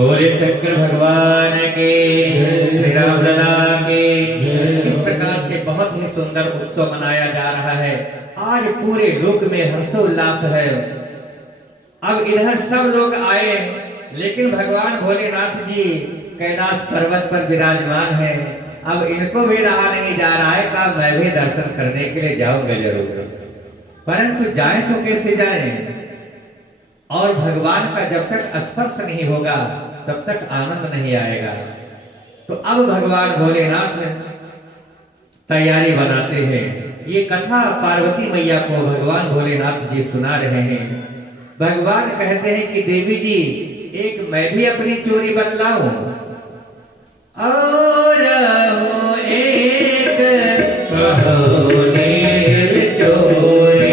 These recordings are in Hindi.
बोले शंकर भगवान के, श्री राम लला के। इस प्रकार से बहुत ही सुंदर उत्सव मनाया जा रहा है। आज पूरे लोक में हर्षोल्लास है। अब इधर सब लोग आए, लेकिन भगवान भोलेनाथ जी कैलाश पर्वत पर विराजमान है। अब इनको भी रहा नहीं जा रहा है कि मैं भी दर्शन करने के लिए जाऊंगा जरूर, परंतु जाए तो कैसे जाए। और भगवान का जब तक स्पर्श नहीं होगा तब तक आनंद नहीं आएगा। तो अब भगवान भोलेनाथ तैयारी बनाते हैं। ये कथा पार्वती मैया को भगवान भोलेनाथ जी सुना रहे हैं। भगवान कहते हैं कि देवी जी, एक मैं भी अपनी चोरी बतलाऊं। और हो एक भोले चोरी,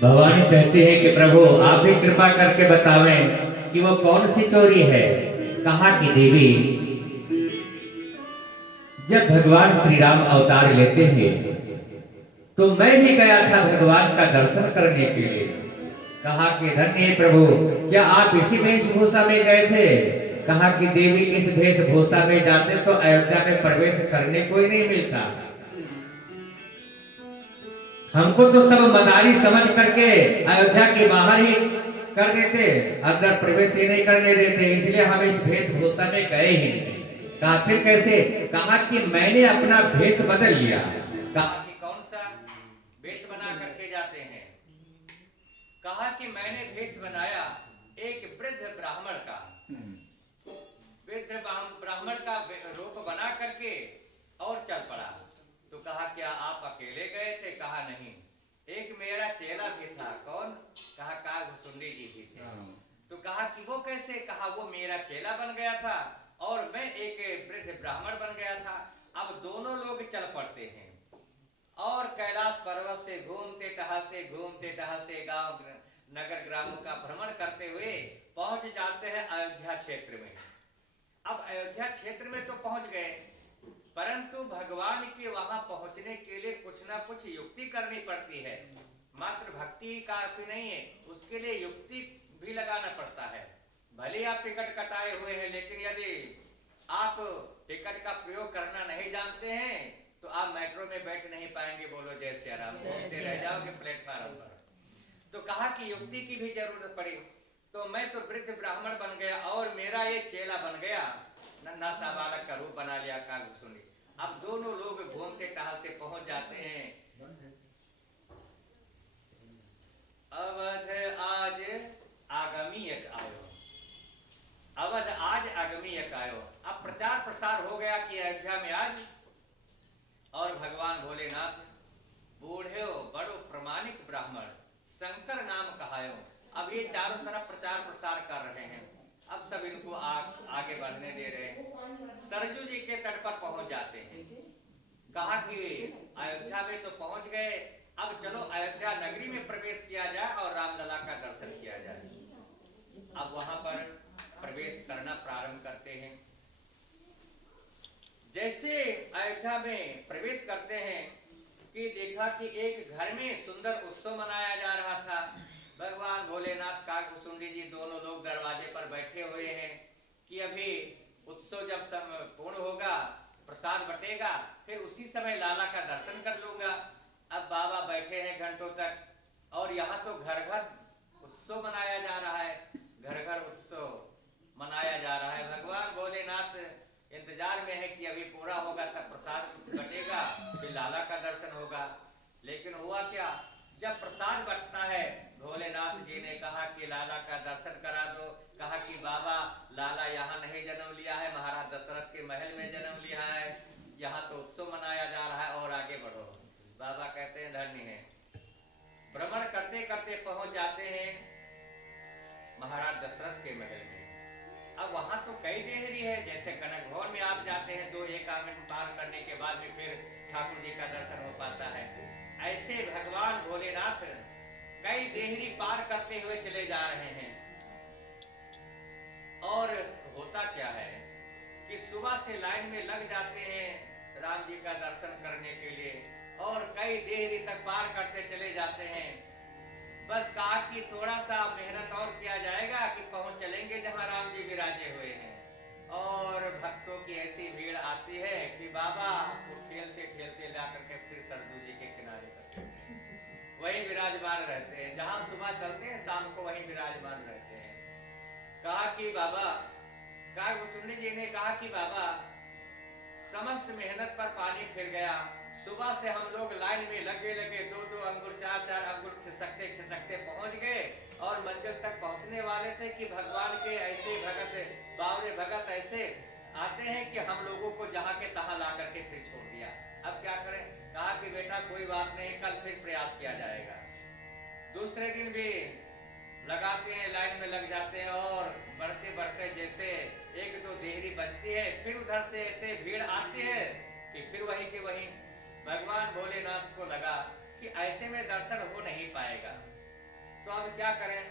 भवानी कहते हैं कि प्रभु आप भी कृपा करके बतावें कि वो कौन सी चोरी है। कहा कि देवी, जब भगवान श्री राम अवतार लेते हैं तो मैं भी गया था भगवान का दर्शन करने के लिए। कहा कि धन्य प्रभु, क्या आप इसी वेशभूषा में गए थे। कहा कि देवी, इस वेशभूषा में जाते तो अयोध्या में प्रवेश करने को ही नहीं मिलता। हमको तो सब मदारी समझ करके अयोध्या के बाहर ही कर देते, अंदर प्रवेश ही नहीं करने देते, इसलिए हम इस वेशभूषा में गए ही नहीं। कहा फिर कैसे। कहा कि मैंने अपना भेष बदल लिया। कहा कि कौन सा भेष बना करके जाते हैं। कहा कि मैंने भेष बनाया एक वृद्ध ब्राह्मण का, वृद्ध ब्राह्मण का रूप बना करके और चल पड़ा। तो कहा क्या आप अकेले गए थे। कहा नहीं, एक मेरा चेला भी था। कौन। कहा कागभुसुंडी जी भी थे। तो कहा कि वो कैसे। कहा वो मेरा चेला बन गया था और मैं एक वृद्ध ब्राह्मण बन गया था। अब दोनों लोग चल पड़ते हैं और कैलाश पर्वत से घूमते टहलते गांव नगर ग्रामों का भ्रमण करते हुए पहुंच जाते हैं अयोध्या क्षेत्र में। अब अयोध्या क्षेत्र में तो पहुंच गए, परंतु भगवान के वहां पहुंचने के लिए कुछ ना कुछ युक्ति करनी पड़ती है। मात्र भक्ति काफी नहीं है, उसके लिए युक्ति भी लगाना पड़ता है। भले आप टिकट कटाए हुए हैं, लेकिन यदि आप टिकट का प्रयोग करना नहीं जानते हैं तो आप मेट्रो में बैठ नहीं पाएंगे। बोलो जय श्री राम, घूमते रह जाओगे प्लेटफार्म पर। तो कहा कि युक्ति की भी जरूरत पड़ी। तो मैं तो वृद्ध ब्राह्मण बन गया और मेरा ये चेला बन गया, नन्हा सा बालक का रूप बना लिया कागभुसुंडी। अब दोनों लोग घूमते टहलते पहुंच जाते हैं। अवध आज आगमीयक आयो, अवध आज आगमीयक आयो। अब प्रचार प्रसार हो गया कि अयोध्या में आज और भगवान भोलेनाथ बूढ़े बड़ो प्रमाणिक ब्राह्मण शंकर नाम कहायो। अब ये चारों तरफ प्रचार प्रसार कर रहे हैं। अब सब इनको आगे बढ़ने दे रहे हैं। सरजू जी के तट पर पहुंच जाते हैं। कहा कि अयोध्या में तो पहुंच गए, अब चलो अयोध्या नगरी में प्रवेश किया जाए और रामलला का दर्शन किया जाए। अब वहां पर प्रवेश करना प्रारंभ करते हैं। जैसे अयोध्या में प्रवेश करते हैं कि देखा कि एक घर में सुंदर उत्सव मनाया जा रहा था। भगवान भोलेनाथ कागभुसुंडी जी दोनों लोग दरवाजे पर बैठे हुए कि अभी उत्सव जब पूर्ण होगा, प्रसाद बटेगा, फिर उसी समय लाला का दर्शन कर लूंगा। अब बाबा बैठे हैं घंटों तक, और यहाँ तो घर घर उत्सव मनाया जा रहा है, घर घर उत्सव मनाया जा रहा है। भगवान भोलेनाथ इंतजार में है कि अभी पूरा होगा तब प्रसाद बटेगा, फिर लाला का दर्शन होगा। लेकिन हुआ क्या, जब प्रसाद बटता है, भोलेनाथ जी ने कहा कि लाला का दर्शन करा दो। कहा कि बाबा, लाला यहाँ नहीं जन्म लिया है, महाराज दशरथ के महल में जन्म लिया है, यहाँ तो उत्सव मनाया जा रहा है, और आगे बढ़ो। बाबा कहते हैं धन्य है। भ्रमण करते करते पहुंच जाते हैं महाराज दशरथ के महल में। अब वहां तो कई देहरी है, जैसे कनक भवन में आप जाते हैं, 2-1 आंगन पार करने के बाद में फिर ठाकुर जी का दर्शन हो पाता है। ऐसे भगवान भोलेनाथ कई देहरी पार करते हुए चले जा रहे हैं। और होता क्या है कि सुबह से लाइन में लग जाते हैं राम जी का दर्शन करने के लिए, और कई देहरी तक पार करते चले जाते हैं। बस कहा कि थोड़ा सा मेहनत और किया जाएगा कि पहुंच चलेंगे जहां राम जी विराजे हुए हैं। और भक्तों की ऐसी भीड़ आती है कि बाबा आपको ठेलते ठेलते ला करके फिर सरजू जी के किनारे करते हैं, वहीं विराजमान रहते हैं। जहां सुबह चलते हैं शाम को वहीं विराजमान रहते हैं। कहा कि बाबा, सुन्नी जी ने कहा कि बाबा, समस्त मेहनत पर पानी फिर गया। सुबह से हम लोग लाइन में लगे 2-2 अंगुर 4-4 अंगुर खिसकते खिसकते पहुंच गए, और मंजिल तक पहुंचने वाले थे कि भगवान के ऐसे भगत, बावरे भगत ऐसे आते हैं कि हम लोगों को जहां के तहां ला करके फिर छोड़ दिया। अब क्या करें? कहा कि बेटा कोई बात नहीं, कल फिर प्रयास किया जाएगा। दूसरे दिन भी लगाते हैं, लाइन में लग जाते हैं, और बढ़ते बढ़ते जैसे 1-2 देहरी बजती है, फिर उधर से ऐसे भीड़ आती है कि फिर वहीं के वहीं भगवान भोलेनाथ को लगा कि ऐसे में दर्शन हो नहीं पाएगा। तो अब क्या करें?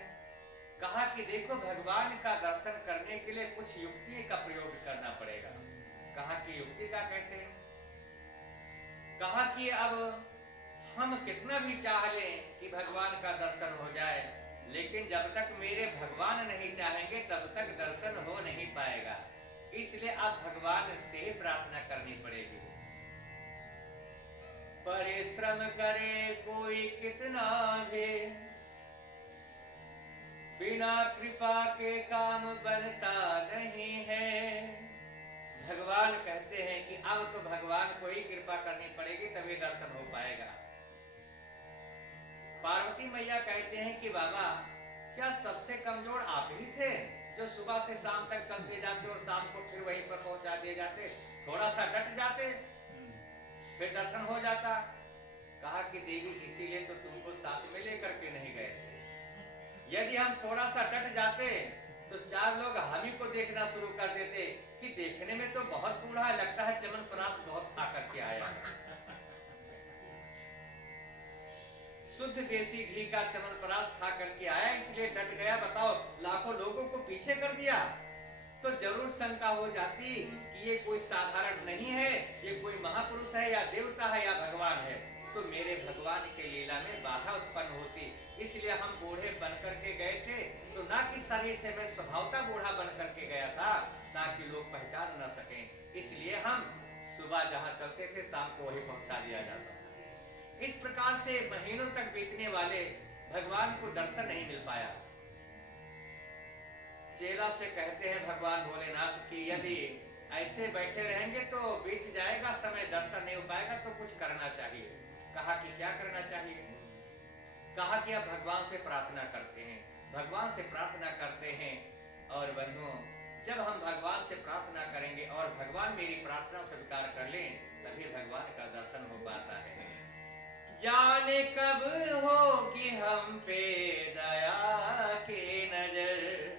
कहा कि देखो, भगवान का दर्शन करने के लिए कुछ युक्ति का प्रयोग करना पड़ेगा। कहा कि युक्ति का कैसे? कहा कि अब हम कितना भी चाह लें कि भगवान का दर्शन हो जाए, लेकिन जब तक मेरे भगवान नहीं चाहेंगे तब तक दर्शन हो नहीं पाएगा। इसलिए अब भगवान से ही प्रार्थना करनी पड़ेगी। परिश्रम करे कोई कितना भी, बिना कृपा के काम बनता नहीं है। भगवान कहते हैं कि अब तो भगवान को ही कृपा करनी पड़ेगी, तभी दर्शन हो पाएगा। पार्वती मैया कहते हैं कि बाबा, क्या सबसे कमजोर आप ही थे जो सुबह से शाम तक चलते जाते और शाम को फिर वहीं पर पहुंचा दिए जाते? थोड़ा सा डट जाते फिर दर्शन हो जाता। कहा कि देवी, इसीलिए तो तुमको साथ में लेकर के नहीं गए थे। यदि हम थोड़ा सा डट जाते तो 4 लोग हम ही को देखना शुरू कर देते कि देखने में तो बहुत बूढ़ा है, लगता है चमनप्राश बहुत खा करके आया है। शुद्ध देसी घी का चमनप्राश खा करके आया, इसलिए डट गया। बताओ, लाखों लोगों को पीछे कर दिया तो जरूर शंका हो जाती कि ये कोई साधारण नहीं है, ये कोई महापुरुष है या देवता है या भगवान है। तो मेरे भगवान के लीला में बाधा उत्पन्न होती, इसलिए हम बूढ़े बनकर के गए थे। तो ना कि शरीर से मैं स्वभावता बूढ़ा बनकर के गया था ताकि लोग पहचान न सकें, इसलिए हम सुबह जहां चलते थे शाम को वही पहुंचा दिया जाता था। इस प्रकार से महीनों तक बीतने वाले, भगवान को दर्शन नहीं मिल पाया। चेला से कहते हैं भगवान भोलेनाथ कि यदि ऐसे बैठे रहेंगे तो बीत जाएगा समय, दर्शन नहीं हो पाएगा, तो कुछ करना चाहिए। कहा कि क्या करना चाहिए? कहा कि अब भगवान से प्रार्थना करते हैं, भगवान से प्रार्थना करते हैं। और बंधुओं, जब हम भगवान से प्रार्थना करेंगे और भगवान मेरी प्रार्थना स्वीकार कर लें, तभी भगवान का दर्शन हो पाता है। जाने कब होगी हम पे दया की नजर,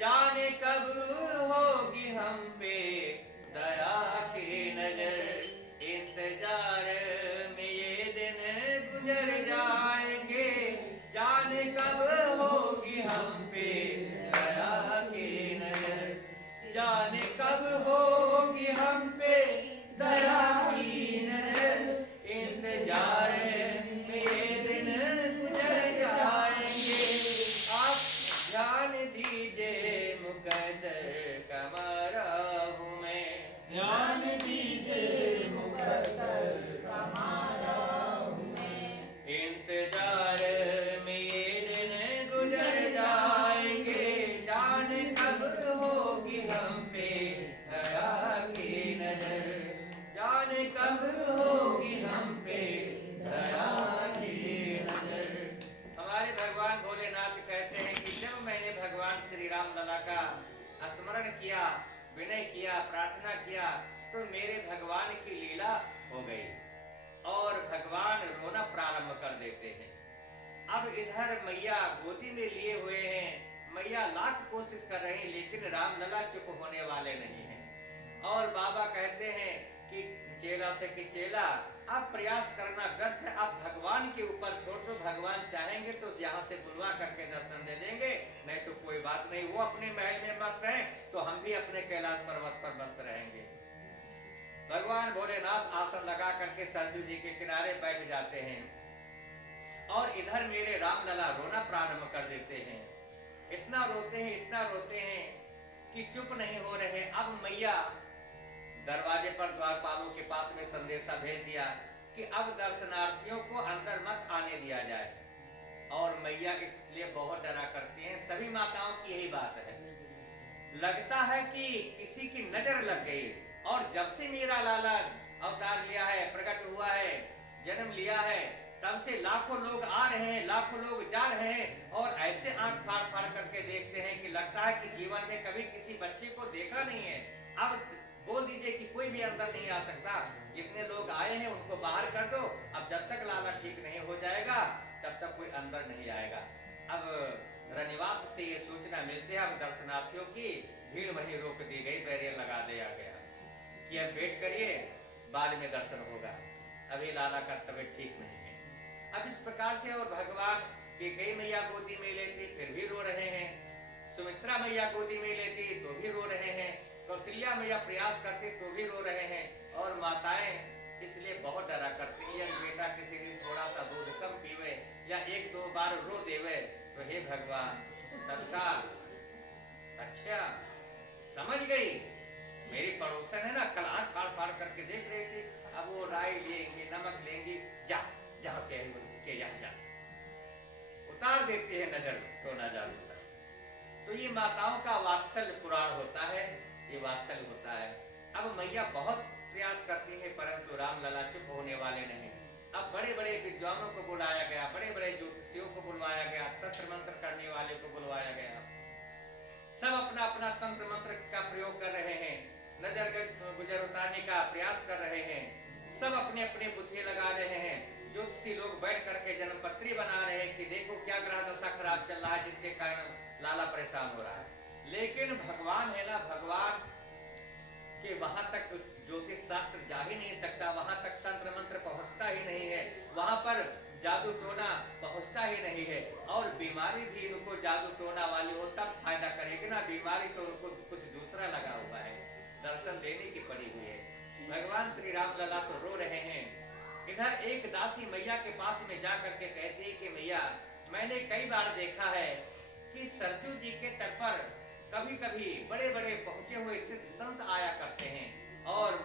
जाने कब होगी हम पे दया की नजर, इंतजार में ये दिन गुजर जाएंगे, जाने कब होगी हम पे दया की नजर, जाने कब होगी हम पे दया की नजर, इंतजार में ये दिन गुजर जाएंगे। आप ध्यान दीजिए मुकद्दर होगी हम पे दया की नजर। हमारे भगवान भोलेनाथ कहते हैं कि जब मैंने भगवान श्री राम लला का स्मरण किया, विनय किया, प्रार्थना किया, तो मेरे भगवान की लीला हो गई और भगवान रोना प्रारंभ कर देते हैं। अब इधर मैया गोदी में लिए हुए हैं, मैया लाख कोशिश कर रहे हैं, लेकिन रामलला चुप होने वाले नहीं हैं। और बाबा कहते हैं कि चेला से कि चेला अब प्रयास करना व्यर्थ है, अब भगवान के ऊपर छोड़ दो, भगवान चाहेंगे तो यहाँ से बुलवा करके दर्शन दे देंगे, नहीं तो कोई बात नहीं, वो अपने महल में मस्त है तो हम भी अपने कैलाश पर्वत पर मस्त रहेंगे। भगवान भोलेनाथ आसन लगा करके सरजू जी के किनारे बैठ जाते हैं और इधर मेरे रामलला रोना प्रारंभ कर देते हैं। इतना रोते हैं, इतना रोते हैं कि चुप नहीं हो रहे। अब मैया दरवाजे पर द्वारपालों के पास में संदेशा भेज दिया कि अब दर्शनार्थियों को अंदर मत आने दिया जाए। और मैया इसलिए बहुत डरा करती हैं। सभी माताओं की यही बात है, लगता है कि किसी की नजर लग गई। और जब से मेरा लाला अवतार लिया है, प्रकट हुआ है, जन्म लिया है, तब से लाखों लोग आ रहे हैं, लाखों लोग जा रहे हैं और ऐसे आंख फाड़ फाड़ करके देखते हैं कि लगता है कि जीवन में कभी किसी बच्चे को देखा नहीं है। अब बोल दीजिए कि कोई भी अंदर नहीं आ सकता, जितने लोग आए हैं उनको बाहर कर दो, अब जब तक लाला ठीक नहीं हो जाएगा तब तक कोई अंदर नहीं आएगा। अब रनिवास से ये सूचना मिलती है, अब दर्शनार्थियों की भीड़ वहीं रोक दी गई, बैरियर लगा दिया गया कि अब वेट करिए, बाद में दर्शन होगा, अभी लाला का तबीयत ठीक नहीं है। अब इस प्रकार से और भगवान की कई मैया गोदी में लेती फिर भी रो रहे हैं, सुमित्रा मैया गोदी में लेती तो भी रो रहे हैं, कौशल्या मैया प्रयास करती तो भी रो रहे हैं। और माताएं इसलिए बहुत डरा करती हैं, यदि बेटा किसी दिन थोड़ा सा दूध कम पीवे या एक दो बार रो देवे तो हे भगवान तत्काल अच्छा समझ गई, मेरी पड़ोसन है ना, कल आंख फाड़ फाड़ करके देख रही थी, अब वो राई लेंगी, नमक लेंगी, जा जहां से आई उसके यहाँ जा, उतार देती है नजर तो ना जादू। तो ये माताओं का वात्सल्य पुराण होता है, ये वात्सल्य होता है। अब मैया बहुत प्रयास करती है परंतु रामलला चुप होने वाले नहीं। अब बड़े बड़े विद्वानों को बुलाया गया, बड़े बड़े ज्योतिषियों को बुलवाया गया, तंत्र मंत्र करने वाले को बुलवाया गया, सब अपना अपना तंत्र मंत्र का प्रयोग कर रहे हैं, नजर गुजर उतारने का प्रयास कर रहे हैं, सब अपने अपने बुद्धि लगा रहे हैं। ज्योतिषी लोग बैठ करके जन्मपत्री बना रहे हैं कि देखो क्या ग्रह दशा खराब चल रहा है जिसके कारण लाला परेशान हो रहा है। लेकिन भगवान है ना, भगवान के वहां तक ज्योतिष शास्त्र जा ही नहीं सकता, वहां तक तंत्र मंत्र पहुंचता ही नहीं है, वहां पर जादू टोना पहुंचता ही नहीं है। और बीमारी भी उनको जादू टोना वाली हो तब फायदा करेगी ना, बीमारी तो उनको कुछ दूसरा लगा हुआ है, दर्शन देने की पड़ी हुई है। भगवान श्री रामलला तो रो रहे हैं। इधर एक दासी मैया के पास में जा करके कहती है कि मैया मैंने कई बार देखा है कि सरजू जी के तट पर कभी कभी बड़े बड़े पहुंचे हुए सिद्ध संत आया करते हैं और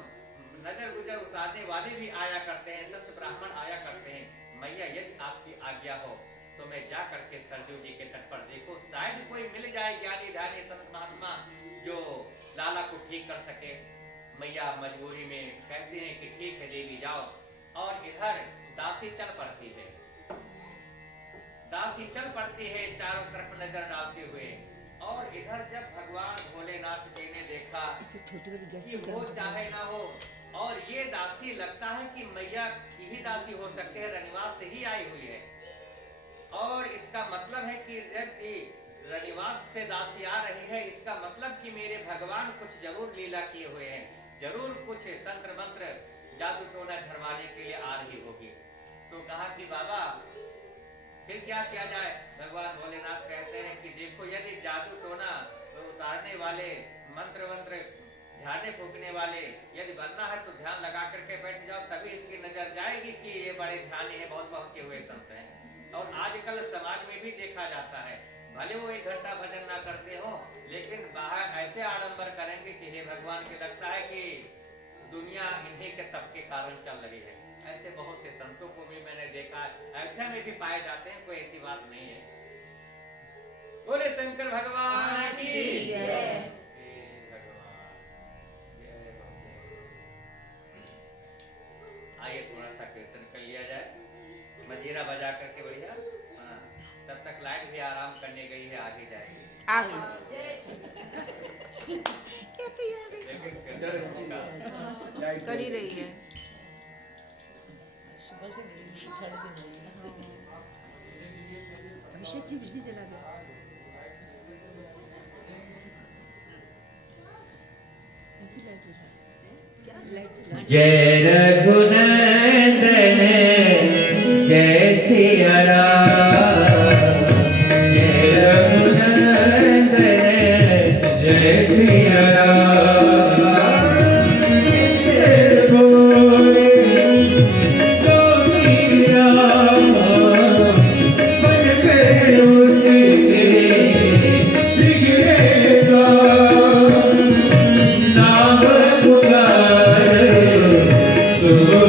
नजर गुजर उतारने वाले भी आया करते हैं, संत ब्राह्मण आया करते हैं। मैया यदि आपकी आज्ञा हो तो मैं जा करके सरजू जी के तट पर देखो, शायद कोई मिल जाए ज्ञानी ध्यानी संत महात्मा जो लाला को ठीक कर सके। मैया मजबूरी में कहते हैं कि ठीक है देवी जाओ। और इधर दासी चल पड़ती है, दासी चल पड़ती है चारों तरफ नजर डालते हुए। और इधर जब भगवान भोलेनाथ जी ने देखा कि वो चाहे ना हो और ये दासी लगता है कि मैया की ही दासी हो सकते हैं, रनिवास से ही आई हुई है, और इसका मतलब है कि यदि रनिवास से दासी आ रही है इसका मतलब कि मेरे भगवान कुछ जरूर लीला किए हुए हैं, जरूर कुछ तंत्र मंत्र जादू टोना झरवाने के लिए आ रही होगी। तो कहा कि बाबा फिर क्या किया जाए। भगवान भोलेनाथ कहते हैं कि देखो यदि जादू टोना उतारने वाले मंत्र वंत्र झाड़ने फूकने वाले यदि बनना है तो ध्यान लगा करके बैठ जाओ, तभी इसकी नजर जाएगी कि ये बड़े ध्यानी है, बहुत पहुंचे हुए संत हैं। और आजकल समाज में भी देखा जाता है, भले वो 1 घंटा भजन ना करते हो लेकिन बाहर ऐसे आडंबर करेंगे कि हे भगवान के लगता है कि दुनिया इन्हीं के तब के कारण चल रही है। ऐसे बहुत से संतों को भी मैंने देखा, अयोध्या में भी पाए जाते हैं, कोई ऐसी बात नहीं है। बोले शंकर भगवान की जय। आ गई क्या तैयारी कर ही रही है। सुबह से अभिषेक जी बिजली चला गया। जय रघुनंदन जय सिया राम, जय रघुनंदन जय सिया राम। जय बोले जो सिया मन के उसके बिगड़ेगा, नाम पुकार सुधा।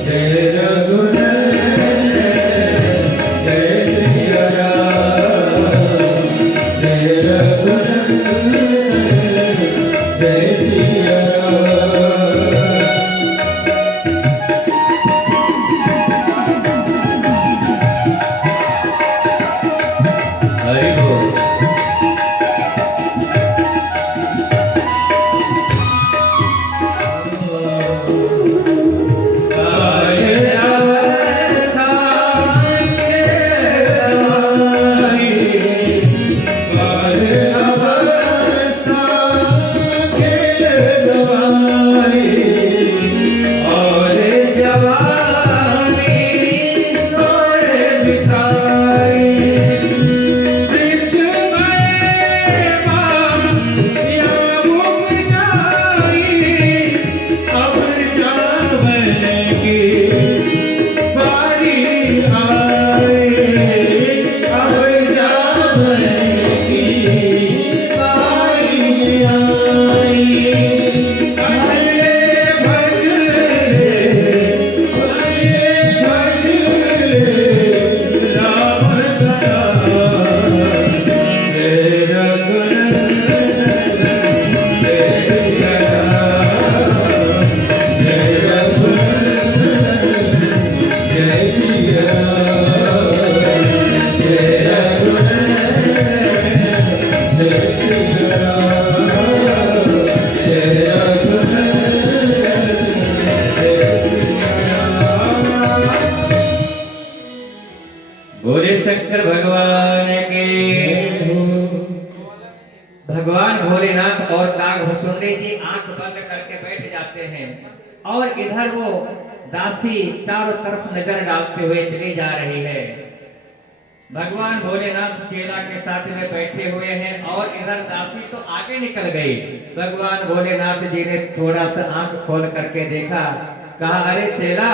जय रघुनंदन जय सिया राम, जय रघुनंदन जय सिया राम। करके बैठ जाते हैं और इधर वो दासी चारों तरफ नजर डालते हुए चली जा रही है। भगवान भोलेनाथ चेला के साथ में बैठे हुए हैं और इधर दासी तो आगे निकल गई। भगवान भोलेनाथ जी ने थोड़ा सा आंख खोल करके देखा, कहा अरे चेला,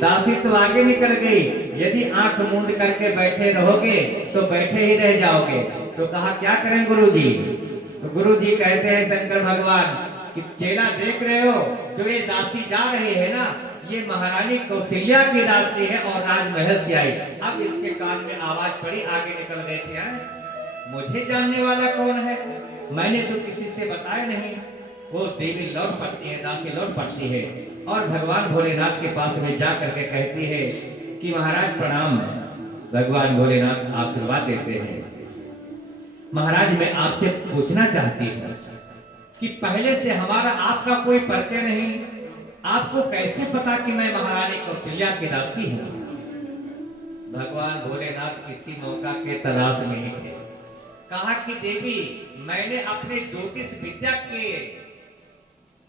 दासी तो आगे निकल गई, यदि आंख मूंद करके बैठे रहोगे तो बैठे ही रह जाओगे। तो कहा क्या करें गुरुजी? तो गुरुजी कहते हैं शंकर भगवान कि चेला देख रहे हो जो ये दासी जा रही है ना, ये महारानी कौशल्या की दासी है और राजमहल से आई। अब इसके कान में आवाज पड़ी, आगे निकल गए थे। मुझे जानने वाला कौन है? मैंने तो किसी से बताया नहीं। वो देवी लौट पड़ती है, दासी लौट पड़ती है और भगवान भोलेनाथ के पास में जा करके कहती है कि महाराज प्रणाम। भगवान भोलेनाथ आशीर्वाद देते हैं। महाराज मैं आपसे पूछना चाहती हूँ कि पहले से हमारा आपका कोई परिचय नहीं, आपको कैसे पता कि मैं महारानी कौशल्या की दासी हूँ? भगवान भोलेनाथ किसी मौका के तलाश में ही थे। कहा कि देवी मैंने अपने ज्योतिष विद्या के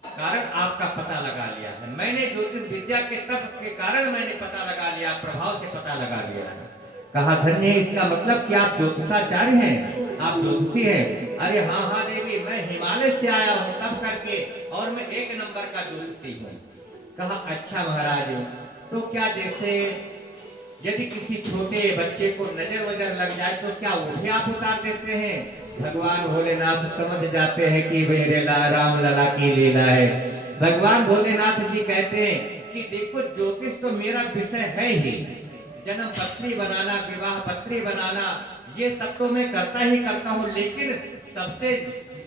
कारण आपका पता लगा लिया है। मैंने ज्योतिष विद्या के तप के कारण मैंने पता लगा लिया, प्रभाव से पता लगा लिया है। कहा धन्य है, इसका मतलब कि आप ज्योतिषाचार्य हैं, आप ज्योतिषी हैं? अरे हाँ हाँ देवी, मैं हिमालय से आया हूँ तब करके और मैं 1 नंबर का ज्योतिषी हूँ। कहा अच्छा महाराज, तो क्या जैसे यदि किसी छोटे बच्चे को नजर वजर लग जाए तो क्या वो भी आप उतार देते हैं? भगवान भोलेनाथ समझ जाते हैं कि मेरे राम लला की लीला है। भगवान भोलेनाथ जी कहते हैं कि देखो ज्योतिष तो मेरा विषय है ही, जन्म पत्री बनाना, विवाह पत्री बनाना, ये सब तो मैं करता ही करता हूँ, लेकिन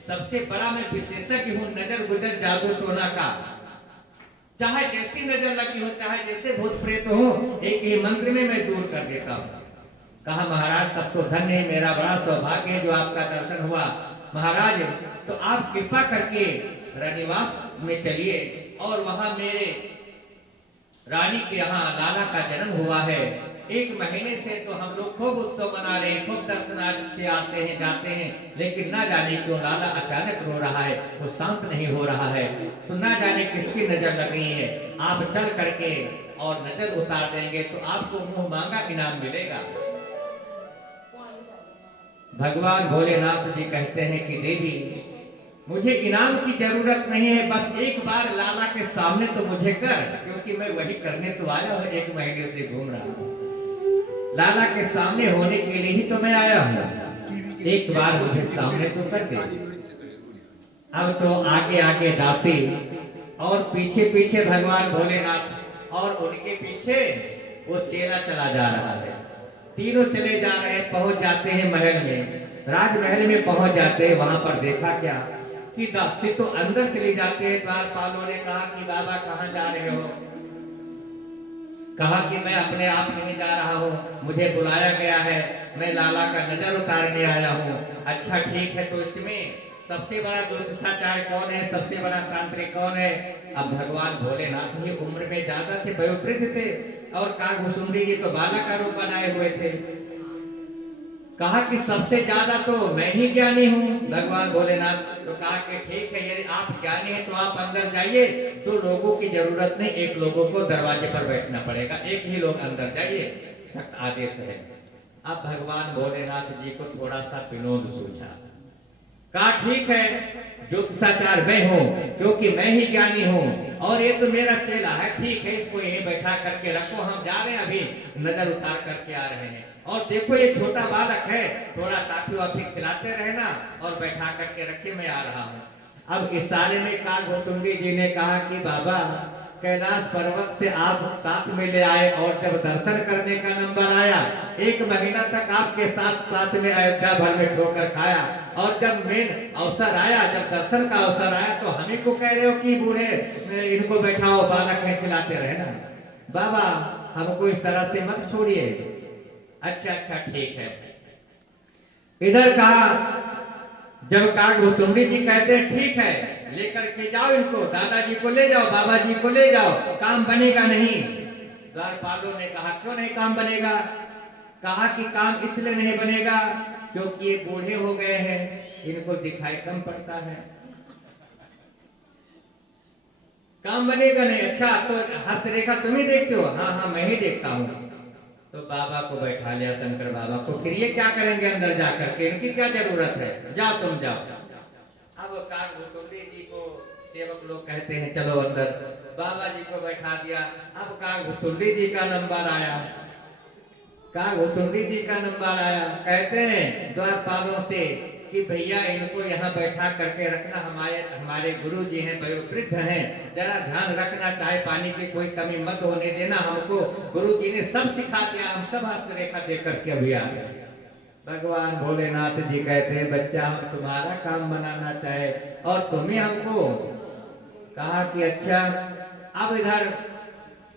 सबसे बड़ा मैं विशेषज्ञ हूँ नजर गुजर जादू टोना का। चाहे जैसी नजर लगी हो, चाहे जैसे भूत प्रेत हो, एक ही मंत्र में मैं दूर कर देता हूँ। कहा महाराज तब तो धन्य है, मेरा बड़ा सौभाग्य है जो आपका दर्शन हुआ। महाराज तो आप कृपा करके रानीवास में चलिए और वहां मेरे रानी के यहाँ लाला का जन्म हुआ है। 1 महीने से तो हम लोग खूब उत्सव मना रहे हैं, खूब दर्शनार्थी आते हैं जाते हैं, लेकिन ना जाने क्यों लाला अचानक रो रहा है, वो शांत नहीं हो रहा है। तो ना जाने किसकी नजर लग रही है। आप चल करके और नजर उतार देंगे तो आपको मुंह मांगा इनाम मिलेगा। भगवान भोलेनाथ जी कहते हैं कि देवी मुझे इनाम की जरूरत नहीं है, बस एक बार लाला के सामने तो मुझे कर, क्योंकि मैं वही करने तो आया हूँ, 1 महीने से घूम रहा हूँ। लाला के सामने होने के लिए ही तो मैं आया हूँ, एक बार मुझे सामने तो कर दे। अब तो आगे आगे दासी और पीछे पीछे भगवान भोलेनाथ और उनके पीछे वो चेला चला जा रहा है। तीनों चले जा रहे हैं, पहुंच जाते हैं महल में, राजमहल में पहुंच जाते हैं। वहां पर देखा क्या कि दासी तो अंदर चली जाते हैं। द्वारपालों ने कहा कि बाबा कहाँ जा रहे हो? कहा कि मैं अपने आप नहीं जा रहा हूँ, मुझे बुलाया गया है, मैं लाला का नजर उतारने आया हूँ। अच्छा ठीक है, तो इसमें सबसे बड़ा ज्योतिषाचार्य कौन है, सबसे बड़ा तांत्रिक कौन है? अब भगवान भोलेनाथ ही उम्र में ज्यादा थे, वयोवृद्ध थे और कागभूसुंडी जी तो बालक का रूप बनाए हुए थे। कहा कि सबसे ज्यादा तो मैं ही ज्ञानी हूँ भगवान भोलेनाथ। तो कहा कि ठीक है, यदि आप ज्ञानी हैं तो आप अंदर जाइए, 2 लोगों की जरूरत नहीं, 1 लोगों को दरवाजे पर बैठना पड़ेगा, 1 ही लोग अंदर जाइए, सख्त आदेश है। अब भगवान भोलेनाथ जी को थोड़ा सा विनोद सूझा। कहा ठीक है, ज्योतिषाचार्य मैं हूँ क्योंकि मैं ही ज्ञानी हूँ और ये तो मेरा चेला है, ठीक है इसको यहीं बैठा करके रखो, हम जा रहे हैं, अभी नजर उतार करके आ रहे हैं। और देखो ये छोटा बालक है, थोड़ा टाफी वाफी खिलाते रहना और बैठा करके रखे, मैं आ रहा हूँ। अब इशारे में कागभूसुंडी जी ने कहा कि बाबा कैलाश पर्वत से आप साथ में ले आए और जब दर्शन करने का नंबर आया, 1 महीना तक आपके साथ साथ में अयोध्या भर में ठोकर खाया, और जब मेन अवसर आया, जब दर्शन का अवसर आया तो हमें को कह रहे हो कि बूढ़े इनको बैठाओ, बालक है खिलाते रहना। बाबा हमको इस तरह से मत छोड़िए। अच्छा अच्छा ठीक है। इधर कहा जब कागभूसुंडी जी कहते हैं ठीक है लेकर के जाओ इनको, दादाजी को ले जाओ, बाबा जी को ले जाओ, काम बनेगा नहीं। द्वारपालों ने कहा क्यों नहीं काम बनेगा? कहा कि काम इसलिए नहीं बनेगा क्योंकि ये बूढ़े हो गए हैं, इनको दिखाई कम पड़ता है। काम बनेगा नहीं। अच्छा तो हस्तरेखा तुम ही देखते हो? हाँ हाँ मैं ही देखता हूँ। तो बाबा को बैठा लिया, शंकर बाबा को। फिर ये क्या करेंगे अंदर जाकर के? इनकी क्या जरूरत है, जाओ तुम जाओ। अब कागभूसुंडी जी को सेवक लोग कहते हैं चलो अंदर। बाबा जी को बैठा दिया। अब कागभूसुंडी जी का नंबर आया। कागभूसुंडी जी का नंबर आया। कहते हैं द्वारपालों से कि भैया इनको यहाँ बैठा करके रखना, हमारे हमारे गुरु जी हैं, वयोवृद्ध हैं, जरा ध्यान रखना, चाय पानी की कोई कमी मत होने देना। हमको गुरु जी ने सब सिखा दिया, हम सब हस्तरेखा देख करके अभी आ गए। भगवान भोलेनाथ जी कहते हैं बच्चा हम तुम्हारा काम बनाना चाहे और तुम्हें हमको कहा कि अच्छा। अब इधर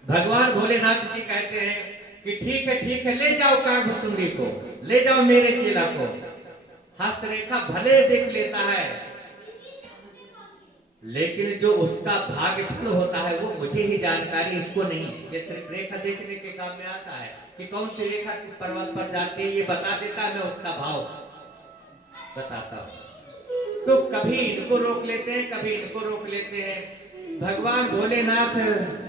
भगवान भोलेनाथ जी कहते हैं कि ठीक है ले जाओ कागभूसुंडी को, ले जाओ मेरे चेला को। हस्तरेखा भले देख लेता है लेकिन जो उसका भाग्य फल होता है वो मुझे ही जानकारी, इसको नहीं। ये सिर्फ रेखा देखने के काम में आता है कि कौन सी रेखा किस पर्वत पर जाती है, ये बता देता है, मैं उसका भाव बताता हूं। तो कभी इनको रोक लेते हैं, कभी इनको रोक लेते हैं। भगवान भोलेनाथ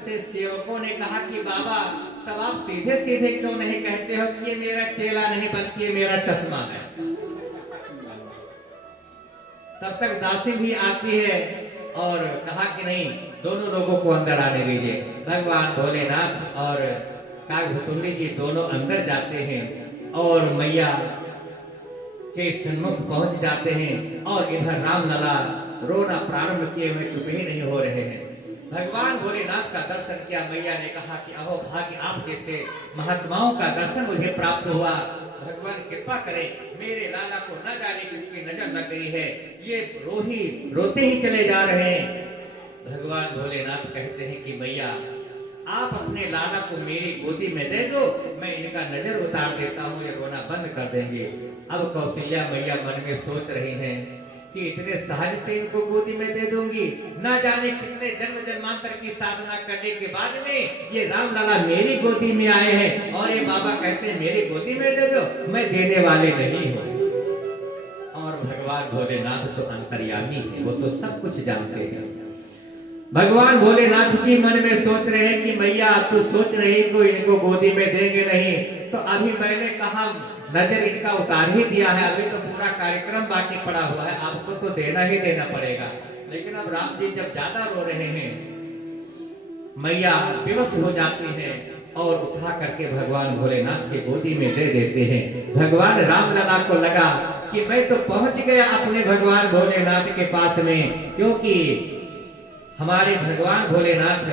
से सेवकों ने कहा कि बाबा तब आप सीधे सीधे क्यों नहीं कहते हो कि ये मेरा चेला नहीं बल्कि ये मेरा चश्मा है। तब तक दासी भी आती है और कहा कि नहीं दोनों लोगों को अंदर आने दीजिए। भगवान भोलेनाथ और कागभूसुंडी जी दोनों अंदर जाते हैं और मैया के सन्मुख पहुंच जाते हैं और इधर रामलला रोना प्रारंभ किए हुए चुप ही नहीं हो रहे हैं। भगवान भोलेनाथ का दर्शन किया। मैया ने कहा कि अहो भाग्य आप जैसे महात्माओं का दर्शन मुझे प्राप्त हुआ। भगवान कृपा करें, मेरे लाला को न जाने किसकी नजर लग गई है, ये रोते ही चले जा रहे हैं। भगवान भोलेनाथ कहते हैं कि मैया आप अपने लाला को मेरी गोदी में दे दो, मैं इनका नजर उतार देता हूँ, ये रोना बंद कर देंगे। अब कौशल्या मैया मन में सोच रही हैं कि इतने सहज से इनको गोदी में दे दूंगी, ना जाने कितने जन्म जन्मांतर की साधना करने के बाद में ये रामलला मेरी गोदी में आए हैं और ये बाबा कहते हैं मेरी गोदी में दे दो, मैं देने वाले नहीं हूँ। और भगवान भोलेनाथ तो अंतर्यामी है, वो तो सब कुछ जानते हैं। भगवान भोलेनाथ जी मन में सोच रहे हैं कि मैया तू सोच रही को इनको गोदी में देंगे नहीं, तो अभी मैंने कहा नजर इनका उतार ही दिया है, अभी तो पूरा कार्यक्रम बाकी पड़ा हुआ है, आपको तो देना ही देना पड़ेगा। लेकिन अब राम जी जब ज्यादा रो रहे हैं, मैया विवश हो जाती हैं और उठा करके भगवान भोलेनाथ की गोदी में दे देते हैं। भगवान रामलला को लगा कि मैं तो पहुंच गया अपने भगवान भोलेनाथ के पास में, क्योंकि हमारे भगवान भोलेनाथ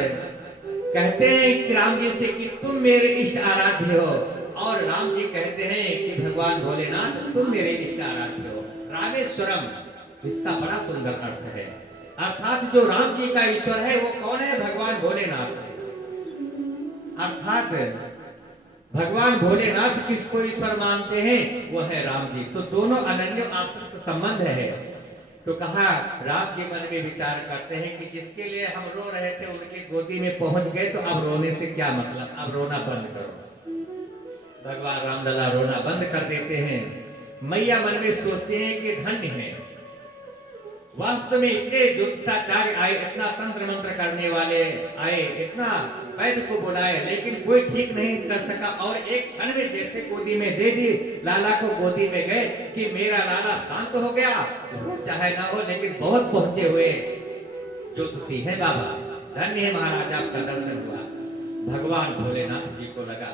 कहते हैं कि राम जी से कि तुम मेरे इष्ट आराध्य हो, और राम जी कहते हैं कि भगवान भोलेनाथ तुम मेरे इष्ट आराध्य हो। रामेश्वरम इसका बड़ा सुंदर अर्थ है, अर्थात जो राम जी का ईश्वर है वो कौन है? भगवान भोलेनाथ। अर्थात भगवान भोलेनाथ किसको ईश्वर मानते हैं? वो है राम जी। तो दोनों अनन्य आश्रित संबंध है। तो कहा राम जी मन में विचार करते हैं कि जिसके लिए हम रो रहे थे उनके गोदी में पहुंच गए, तो अब रोने से क्या मतलब, अब रोना बंद करो। भगवान रामलला रोना बंद कर देते हैं। मैया मन में सोचते हैं कि धन्य है, वास्तव में इतने ज्योतिषाचार्य आए, इतना तंत्र मंत्र करने वाले आए, इतना वैद्य को बुलाए, लेकिन कोई ठीक नहीं कर सका। और एक क्षण में जैसे गोदी में दे दी, लाला को गोदी में गए कि मेरा लाला शांत हो गया। वो चाहे ना हो लेकिन बहुत पहुंचे हुए ज्योतिषी है बाबा, धन्य है महाराज आपका दर्शन हुआ। भगवान भोलेनाथ जी को लगा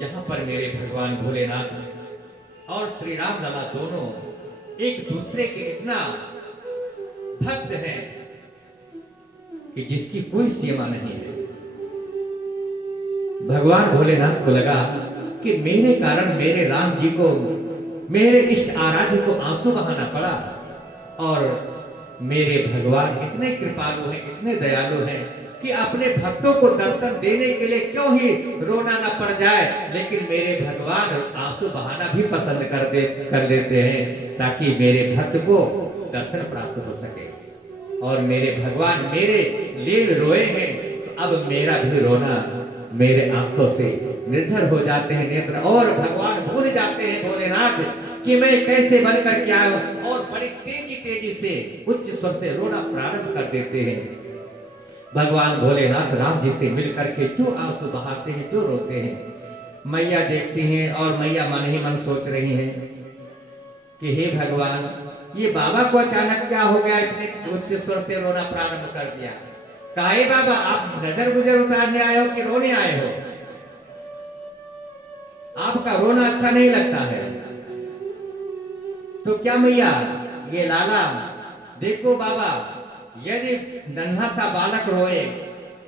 यहाँ पर मेरे भगवान भोलेनाथ और श्री राम लला दोनों एक दूसरे के इतना भक्त हैं कि जिसकी कोई सीमा नहीं है। भगवान भोलेनाथ को लगा कि मेरे कारण मेरे राम जी को, मेरे इष्ट आराध्य को आंसू बहाना पड़ा, और मेरे भगवान इतने कृपालु हैं, इतने दयालु हैं कि अपने भक्तों को दर्शन देने के लिए क्यों ही रोना ना पड़ जाए, लेकिन मेरे भगवान आंसू बहाना भी पसंद कर देते हैं ताकि मेरे भक्त को दर्शन प्राप्त हो सके। और मेरे भगवान मेरे लिए रोए हैं, तो अब मेरा भी रोना मेरे आंखों से निर्झर हो जाते हैं नेत्र, और भगवान भूल जाते हैं भोलेनाथ कि मैं कैसे बन करके आया हूं, और बड़ी तेजी से उच्च स्वर से रोना प्रारंभ कर देते हैं। भगवान भोलेनाथ राम जी से मिल करके जो आंसू बहाते हैं, जो रोते हैं। मैया देखती हैं और मैया मन ही मन सोच रही हैं कि हे भगवान, ये बाबा को अचानक क्या हो गया, इतने उच्च स्वर से रोना प्रारंभ कर दिया। काहे बाबा, आप नजर गुजर उतारने आए हो कि रोने आए हो? आपका रोना अच्छा नहीं लगता है तो क्या मैया, ये लाला देखो बाबा, यदि नन्हा सा बालक रोए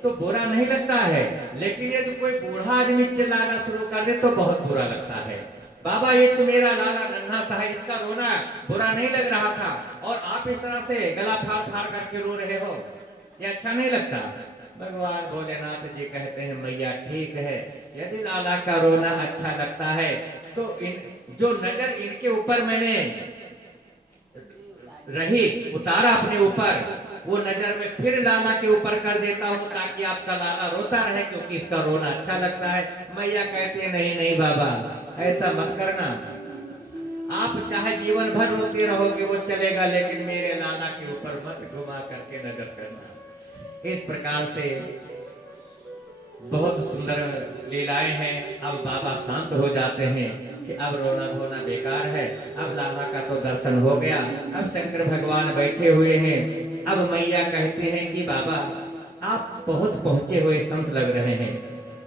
तो बुरा नहीं लगता है, लेकिन यदि कोई बूढ़ा आदमी चिल्लाना शुरू कर दे तो बहुत बुरा लगता है। बाबा, ये तो मेरा लाला नन्हा सा है, इसका रोना बुरा नहीं लग रहा था, और आप इस तरह से गला फाड़ फाड़ करके रो रहे हो, ये अच्छा नहीं लगता। भगवान भोलेनाथ जी कहते हैं, मैया ठीक है, यदि लाला का रोना अच्छा लगता है तो जो नजर इनके ऊपर मैंने रही उतारा अपने ऊपर, वो नजर में फिर लाला के ऊपर कर देता हूँ, ताकि आपका लाला रोता रहे, क्योंकि इसका रोना अच्छा लगता है। मैया कहती है, नहीं नहीं बाबा, ऐसा मत करना, आप चाहे जीवन भर रोते रहोगे वो चलेगा, लेकिन मेरे लाला के ऊपर मत घुमा करके नजर करना। इस प्रकार से बहुत सुंदर लीलाएं हैं। अब बाबा शांत हो जाते हैं कि अब रोना धोना बेकार है, अब लाला का तो दर्शन हो गया। अब शंकर भगवान बैठे हुए हैं। अब मैया कहते हैं कि बाबा, आप बहुत पहुंचे हुए संत लग रहे हैं,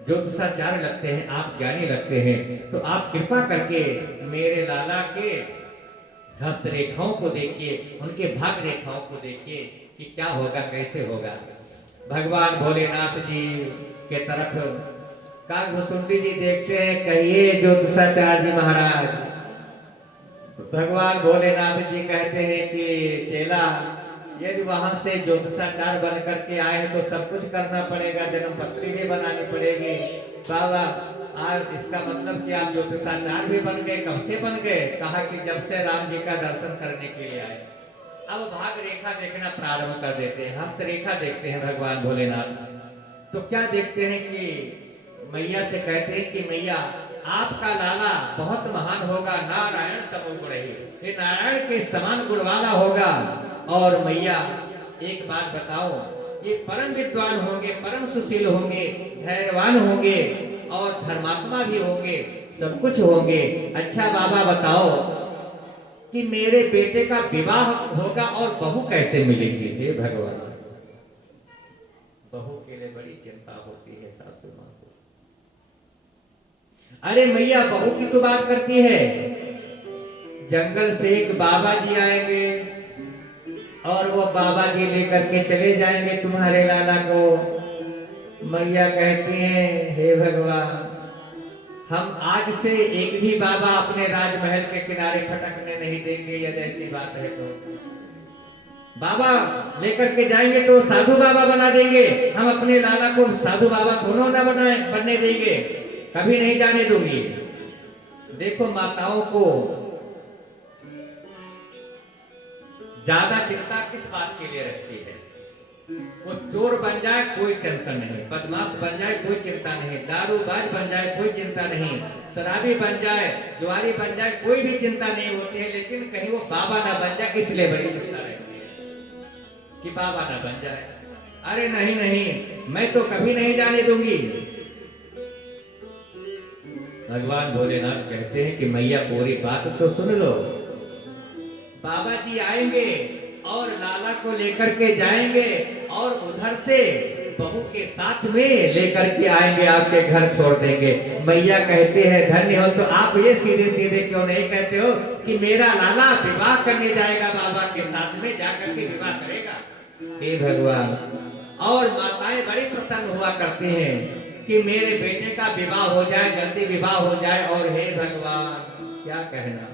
ज्योतिषाचार्य लगते हैं, आप ज्ञानी लगते हैं, तो आप कृपा करके मेरे लाला के हस्त रेखाओं को देखिए, उनके भाग रेखाओं को देखिए कि क्या होगा, कैसे होगा। भगवान भोलेनाथ जी के तरफ काकभुसुंडी जी देखते हैं, कहिए ज्योतिषाचार्य जी महाराज। भगवान भोलेनाथ जी कहते हैं कि चेला, यदि वहां से ज्योतिषाचार्य बन करके आए हैं तो सब कुछ करना पड़ेगा, जन्म पत्री भी बनानी पड़ेगी। बाबा, आज इसका मतलब कि आप ज्योतिषाचार्य भी बन गए, कब से बन गए? कहा कि जब से राम जी का दर्शन करने के लिए आए। अब भाग रेखा देखना प्रारंभ कर देते हैं, हस्त रेखा देखते हैं भगवान भोलेनाथ। तो क्या देखते हैं कि मैया से कहते हैं कि मैया, आपका लाला बहुत महान होगा, नारायण समो गुणहि, ये नारायण के समान गुण वाला होगा। और मैया एक बात बताओ, ये परम विद्वान होंगे, परम सुशील होंगे, धैर्यवान होंगे और धर्मात्मा भी होंगे, सब कुछ होंगे। अच्छा बाबा बताओ कि मेरे बेटे का विवाह होगा और बहू कैसे मिलेगी? हे भगवान, बहू के लिए बड़ी चिंता होती है सासू मां को। अरे मैया, बहू की तो बात करती है, जंगल से एक बाबा जी आएंगे और वो बाबा जी लेकर के चले जाएंगे तुम्हारे लाला को। मैया कहती हैं, हे भगवान, हम आज से एक भी बाबा अपने राजमहल के किनारे फटकने नहीं देंगे, यदि ऐसी बात है तो। बाबा लेकर के जाएंगे तो साधु बाबा बना देंगे, हम अपने लाला को साधु बाबा दोनों ना बनने देंगे, कभी नहीं जाने दूंगी। देखो, माताओं को ज्यादा चिंता किस बात के लिए रखती है? वो चोर बन जाए कोई टेंशन नहीं, बदमाश बन जाए कोई चिंता नहीं, दारूबाज बन जाए कोई चिंता नहीं, शराबी बन जाए, जुआरी बन जाए, कोई भी चिंता नहीं होती है, लेकिन कहीं वो बाबा ना बन जाए इसलिए बड़ी चिंता रहती है कि बाबा ना बन जाए। अरे नहीं नहीं, मैं तो कभी नहीं जाने दूंगी। भगवान भोलेनाथ कहते हैं कि मैया, पूरी बात तो सुन लो। बाबा जी आएंगे और लाला को लेकर के जाएंगे और उधर से बहू के साथ में लेकर के आएंगे, आपके घर छोड़ देंगे। मैया कहते हैं, धन्य हो, तो आप ये सीधे सीधे क्यों नहीं कहते हो कि मेरा लाला विवाह करने जाएगा, बाबा के साथ में जाकर के विवाह करेगा? हे भगवान, और माताएं बड़ी प्रसन्न हुआ करती हैं कि मेरे बेटे का विवाह हो जाए, जल्दी विवाह हो जाए। और हे भगवान, क्या कहना,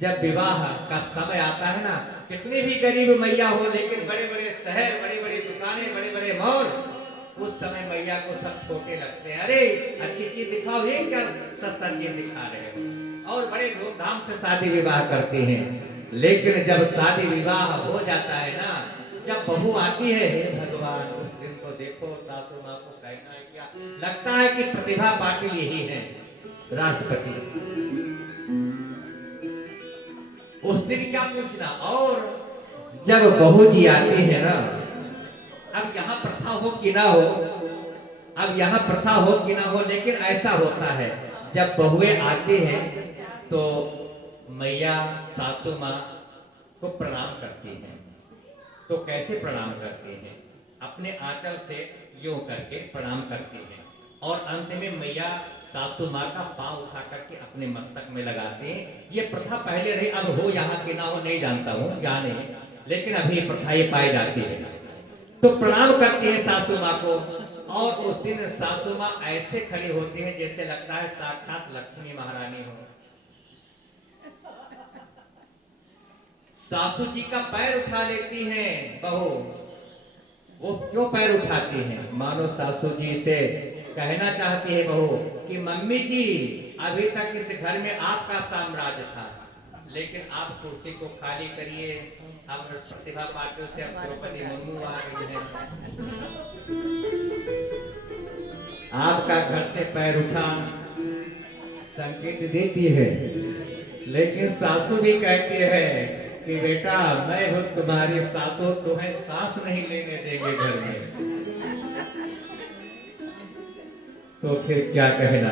जब विवाह का समय आता है ना, कितनी भी गरीब मैया हो, लेकिन बड़े बड़े शहर, बड़ी बड़ी दुकानें, बड़े बड़े मॉल, उस समय मैया को सब छोटे लगते हैं। अरे अच्छी चीज दिखाओ, ये क्या सस्ता चीज दिखा रहे हो? और बड़े धूमधाम से शादी विवाह करते हैं। लेकिन जब शादी विवाह हो जाता है ना, जब बहू आती है, हे भगवान, उस दिन तो देखो सासू माँ को कहना है क्या, लगता है कि प्रतिभा पाटिल यही है राष्ट्रपति। उस दिन क्या पूछना। और जब बहू जी आती है ना, अब यहाँ प्रथा हो कि ना हो, अब यहाँ प्रथा हो कि ना हो, लेकिन ऐसा होता है जब बहुएं आती हैं तो मैया सासू माँ को प्रणाम करती हैं। तो कैसे प्रणाम करती हैं? अपने आंचल से यूं करके प्रणाम करती हैं और अंत में मैया सासू माँ का पांव उठा करके अपने मस्तक में लगाते हैं। ये प्रथा पहले रही, अब हो यहाँ की ना हो नहीं जानता हूँ, ज्ञान है, लेकिन अभी ये प्रथा ये पाई जाती है। तो प्रणाम करती है सासू माँ को और उस दिन सासू माँ ऐसे खड़ी होती है जैसे लगता है साक्षात लक्ष्मी महारानी हो। सासू जी का पैर उठा लेती हैं बहू। वो क्यों पैर उठाती हैं? मानो सासू जी से कहना चाहती है बहू कि मम्मी जी अभी तक इस घर में आपका साम्राज्य था, लेकिन आप कुर्सी को खाली करिए, अब प्रतिभा पाटिल से अब द्रौपदी मुर्मू आ गई है। आपका घर से पैर उठा संकेत देती है, लेकिन सासू भी कहती है कि बेटा मैं हूं तुम्हारी सासू, तुम्हें सांस नहीं लेने देंगे घर में। तो फिर क्या कहना?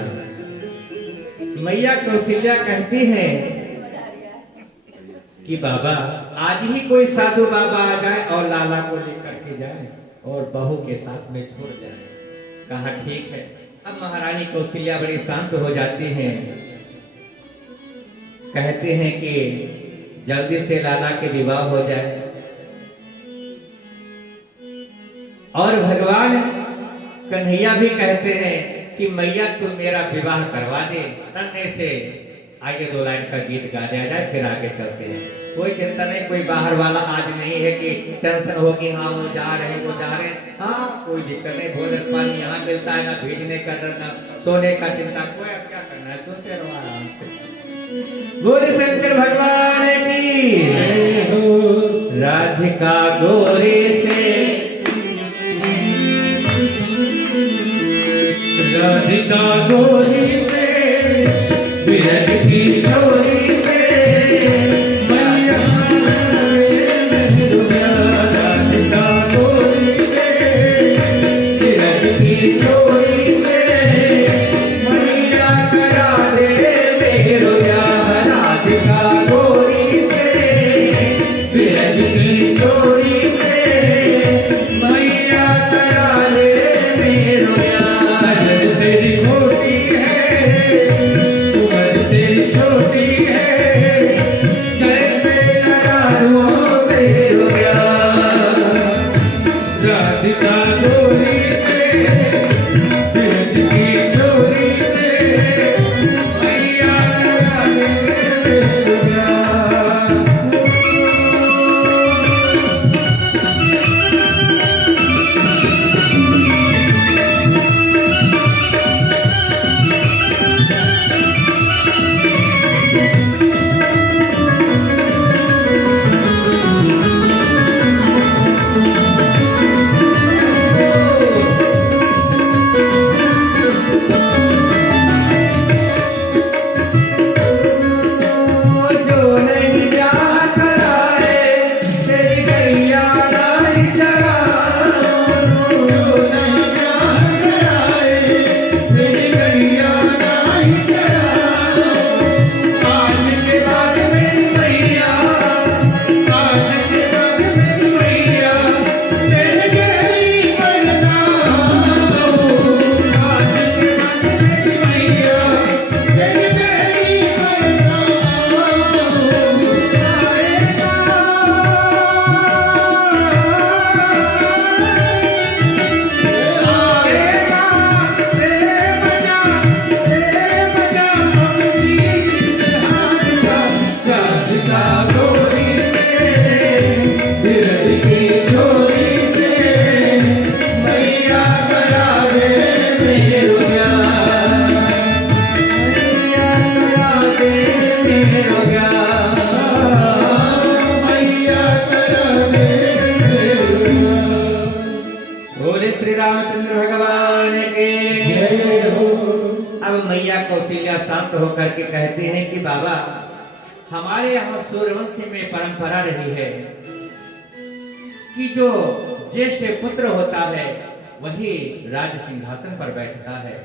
मैया कौशल्या कहती है कि बाबा आज ही कोई साधु बाबा आ जाए और लाला को लेकर के जाए और बहू के साथ में छोड़ जाए। कहा ठीक है। अब महारानी कौशल्या बड़ी शांत हो जाती हैं, कहते हैं कि जल्दी से लाला के विवाह हो जाए और भगवान कन्हैया भी कहते हैं कि मैया तुम मेरा विवाह करवा दे। नन्हे से आगे 2 लाइन का गीत गा दिया जाए, फिर आगे चलते हैं। कोई चिंता नहीं, कोई बाहर वाला आज नहीं है कि टेंशन होगी, हाँ वो जा रहे वो जा रहे, हाँ कोई दिक्कत नहीं। भोजन पानी यहाँ मिलता है, ना भेजने का डर ना सोने का चिंता, कोई अब क्या करना है, सुनते रहो आराम से। बोले शंकर भगवान की राधिका गोरे से, राधिका गोरी से विरज की चोरी से मैया राधिका गोरी से विरज की चोरी से मैया करा दे मेरो ब्याह। राधिका गोरी से विरज की चोरी से मैया करा दे मेरो ब्याह। तेरी मोटी है उम्र तेरी छोटी है, कैसे करा दूं तेरा ब्याह। राधिका गोरी से विरज की चोरी से मैया करा दे तेरा ब्याह। जो नहीं ब्याह कराए तेरी गैया नहीं चराए, जो नहीं ब्याह कराए तेरी गैया नहीं चराए। आज के बाद मेरी मैया, आज के बाद मेरी मैया तेरे गहरी बनना। आज के बाद मेरी मैया तेरे गहरी बनना। राधिका गोरी से विरज की चोरी से मैया करा दे मेरो ब्याह। मैया करा दे मेरो ब्याह। मैया करा दे मेरो ब्याह। बोले श्री रामचंद्र भगवान के। जय हो। अब मैया कौशल्या शांत होकर के कहते हैं कि बाबा हमारे यहाँ सूर्यवंश में परंपरा रही है कि जो ज्येष्ठ पुत्र होता है वही राज सिंहासन पर बैठता है।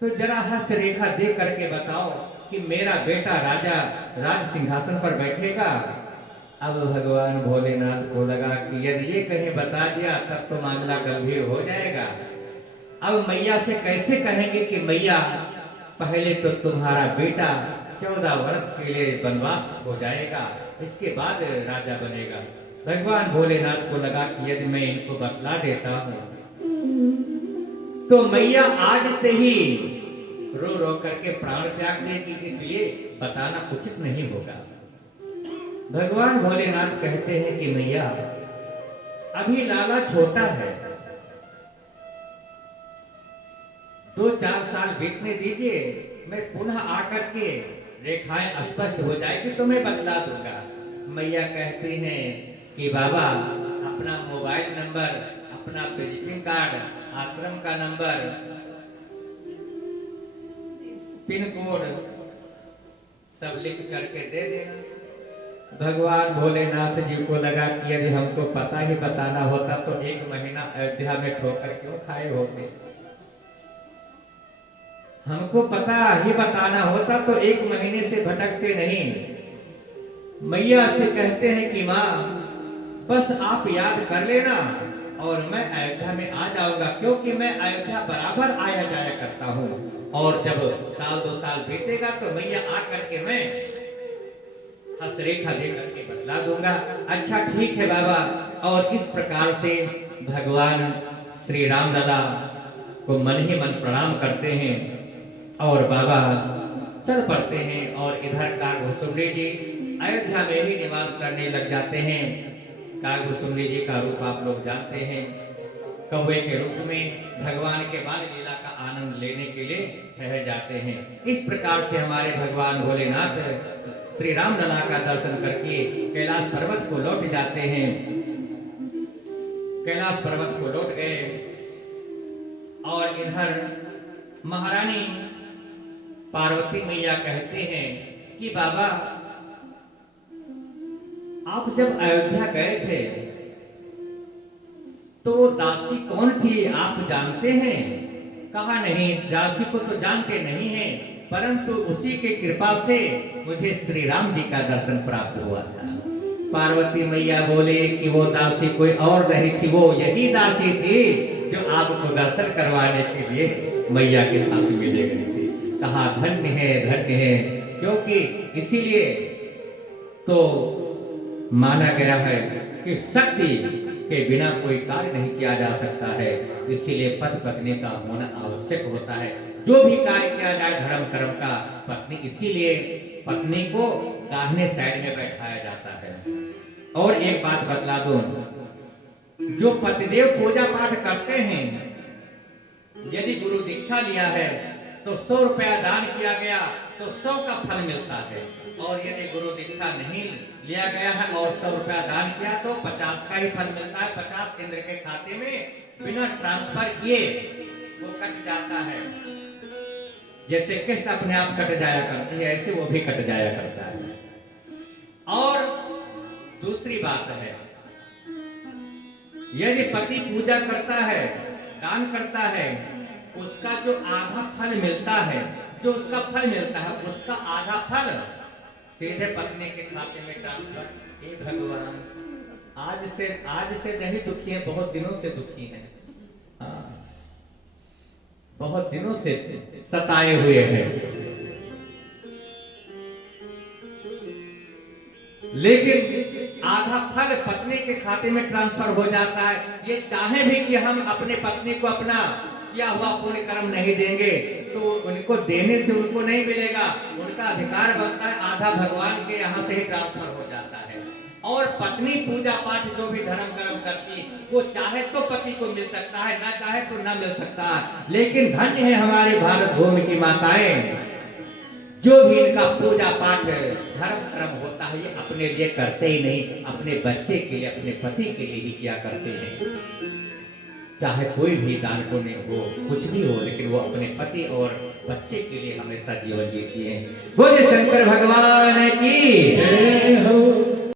तो जरा हस्तरेखा देख करके बताओ कि मेरा बेटा राजा राज सिंहासन पर बैठेगा। अब भगवान भोलेनाथ को लगा कि यदि ये कहीं बता दिया तब तो मामला गंभीर हो जाएगा। अब मैया से कैसे कहेंगे कि मैया पहले तो तुम्हारा बेटा 14 वर्ष के लिए वनवास हो जाएगा, इसके बाद राजा बनेगा। भगवान भोलेनाथ को लगा कि यदि मैं इनको बतला देता हूं तो मैया आज से ही रो रो करके प्राण त्याग देगी, इसलिए बताना उचित नहीं होगा। भगवान भोलेनाथ कहते हैं कि मैया अभी लाला छोटा है, 2-4 साल बीतने दीजिए, मैं पुनः आकर के रेखाएं स्पष्ट हो जाएगी तो मैं बतला दूंगा। मैया कहती हैं कि बाबा अपना मोबाइल नंबर, अपना विजिटिंग कार्ड, आश्रम का नंबर, पिन कोड सब लिख करके दे देना। भगवान भोलेनाथ जी को लगा कि यदि हमको पता ही बताना होता तो 1 महीना अयोध्या में ठोकर क्यों खाए होते। हमको पता ही बताना होता तो 1 महीने से भटकते नहीं। मैया से कहते हैं कि माँ बस आप याद कर लेना और मैं अयोध्या में आ जाऊंगा, क्योंकि मैं अयोध्या बराबर आया जाया करता हूँ। और जब 1-2 साल बीतेगा तो मैया आकर के मैं हस्तरेखा दे करके बतला दूंगा। अच्छा ठीक है बाबा। और इस प्रकार से भगवान श्री राम लला को मन ही मन प्रणाम करते हैं और बाबा चल पड़ते हैं। और इधर कागभूषुंडी जी अयोध्या में ही निवास करने लग जाते हैं। कागभूषुंडी जी का रूप आप लोग जानते हैं, कौवे के रूप में भगवान के बाल लीला का आनंद लेने के लिए ठहर जाते हैं। इस प्रकार से हमारे भगवान भोलेनाथ श्री राम लला का दर्शन करके कैलाश पर्वत को लौट जाते हैं। कैलाश पर्वत को लौट गए और इधर महारानी पार्वती मैया कहते हैं कि बाबा आप जब अयोध्या गए थे तो वो दासी कौन थी आप जानते हैं? कहा नहीं, दासी को तो जानते नहीं हैं, परंतु उसी के कृपा से मुझे श्री राम जी का दर्शन प्राप्त हुआ था। पार्वती मैया बोले कि वो दासी कोई और नहीं थी, वो यही दासी थी जो आपको दर्शन करवाने के लिए मैया के पास मिले गई थी। कहा धन्य है, क्योंकि इसीलिए तो माना गया है कि शक्ति के बिना कोई कार्य नहीं किया जा सकता है। इसीलिए पति पत्नी का होना आवश्यक होता है। जो भी कार्य किया जाए धर्म कर्म का, पत्नी, इसीलिए पत्नी को दाहिने साइड में बैठाया जाता है। और एक बात बतला दूं, जो पतिदेव पूजा पाठ करते हैं, यदि गुरु दीक्षा लिया है तो 100 रुपया दान किया गया तो 100 का फल मिलता है। और यदि गुरु दीक्षा नहीं लिया गया है और 100 रुपया दान किया तो 50 का ही फल मिलता है। 50 इंद्र के खाते में बिना ट्रांसफर किए वो कट जाता है। जैसे किस्त अपने आप कट जाया करती है, ऐसे वो भी कट जाया करता है। और दूसरी बात है, यदि पति पूजा करता है, दान करता है, उसका जो आधा फल मिलता है, जो उसका फल मिलता है उसका आधा फल सीधे पत्नी के खाते में ट्रांसफर। हे भगवान, आज से नहीं दुखी है, बहुत दिनों से दुखी है, बहुत दिनों से सताए हुए हैं। लेकिन आधा फल पत्नी के खाते में ट्रांसफर हो जाता है। ये चाहे भी कि हम अपने पत्नी को अपना किया हुआ पुण्य कर्म नहीं देंगे तो उनको देने से उनको नहीं मिलेगा, उनका अधिकार बनता है, आधा भगवान के यहाँ से ही ट्रांसफर हो जाता है। और पत्नी पूजा पाठ जो भी धर्म कर्म करती, वो चाहे तो पति को मिल सकता है, ना चाहे तो ना मिल सकता है। लेकिन धन्य है हमारे भारत भूमि की माताएं, जो भी इनका पूजा पाठ धर्म कर्म होता है ये अपने लिए करते ही नहीं, अपने बच्चे के लिए, अपने पति के लिए ही किया करते हैं। चाहे कोई भी दान पुण्य हो, कुछ भी हो, लेकिन वो अपने पति और बच्चे के लिए हमेशा जीवन जीती हैं। बोले शंकर भगवान की जय हो।